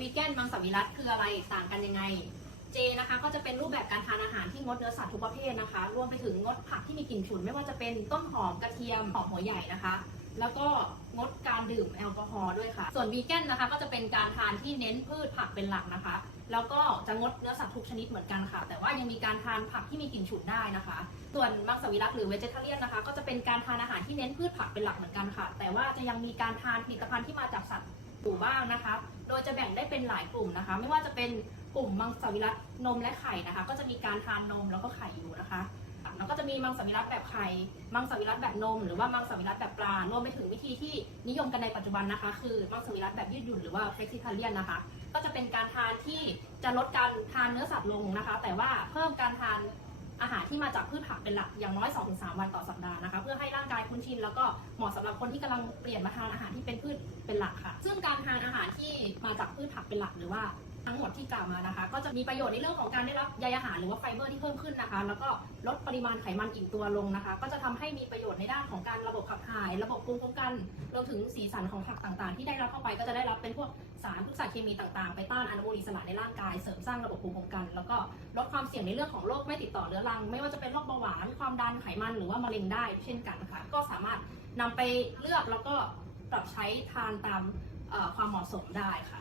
วีแกนมังสวิรัตคืออะไรต่างกันยังไง เจนะคะก็จะเป็นรูปแบบการทานอาหารที่งดเนื้อสัตว์ทุกประเภทนะคะ รวมไปถึงงดผักที่มีกลิ่นฉุน ไม่ว่าจะเป็นต้นหอมกระเทียมหอมหัวใหญ่นะคะ แล้วก็งดการดื่มแอลกอฮอล์ด้วยค่ะ ส่วนวีแกนนะคะก็จะเป็นการทานที่เน้นพืชผักเป็นหลักนะคะ แล้วก็จะงดเนื้อสัตว์ทุกชนิดเหมือนกันค่ะ แต่ว่ายังมีการทานผักที่มีกลิ่นฉุนได้นะคะ ส่วนมังสวิรัตหรือเวเจเทเรียนนะคะ ก็จะเป็นการทานอาหารที่เน้นพืชผักเป็นหลักเหมือนกันค่ะ แต่ว่าจะยังมีการทานผลิตภัณฑ์ที่มาจากสัตว์ อยู่บ้างนะคะ โดยจะแบ่งได้เป็นหลายกลุ่มนะคะ ไม่ว่าจะเป็นกลุ่มมังสวิรัตนมและไข่นะคะ ก็จะมีการทานนมแล้วก็ไข่อยู่นะคะแล้วก็จะมีมังสวิรัตแบบไข่ มังสวิรัตแบบนม หรือว่ามังสวิรัตแบบปลา รวมไปถึงวิธีที่นิยมกันในปัจจุบันนะคะ คือมังสวิรัตแบบยืดหยุ่นหรือว่า flexitarian นะคะ ก็จะเป็นการทานที่จะลดการทานเนื้อสัตว์ลงนะคะ แต่ว่าเพิ่มการทานอาหารที่มาจากพืชผักเป็นหลักอย่างน้อย 2-3 วันต่อสัปดาห์นะคะ เพื่อให้ร่างกายคุ้นชินแล้วก็เหมาะสำหรับคนที่กำลังเปลี่ยนมาทานอาหารที่เป็นพืช เป็นหลักค่ะ ซึ่งการทานอาหารที่มาจากพืชผักเป็นหลักหรือว่าทั้งหมดที่กล่าวมานะคะ ก็จะมีประโยชน์ในเรื่องของการได้รับใยอาหารหรือว่าไฟเบอร์ที่เพิ่มขึ้นนะคะ แล้วก็ลดปริมาณไขมันอิ่มตัวลงนะคะ ก็จะทำให้มีประโยชน์ในด้านของการระบบขับถ่าย ระบบภูมิคุ้มกันรวมถึงสีสันของผักต่างๆ ที่ได้รับเข้าไปก็จะได้รับเป็นพวกสารพวกสารเคมีต่างๆ ไปต้านอนุมูลอิสระในร่างกาย เสริมสร้างระบบภูมิคุ้มกัน แล้วก็ลดความเสี่ยงในเรื่องของโรคไม่ติดต่อเรื้อรัง ไม่ว่าจะเป็นโรคเบาหวาน ความดันไขมันหรือว่ามะเร็งได้ เช่นกันนะคะก็สามารถนำไปเลือกแล้วก็ ปรับใช้ทานตามความเหมาะสมได้ค่ะ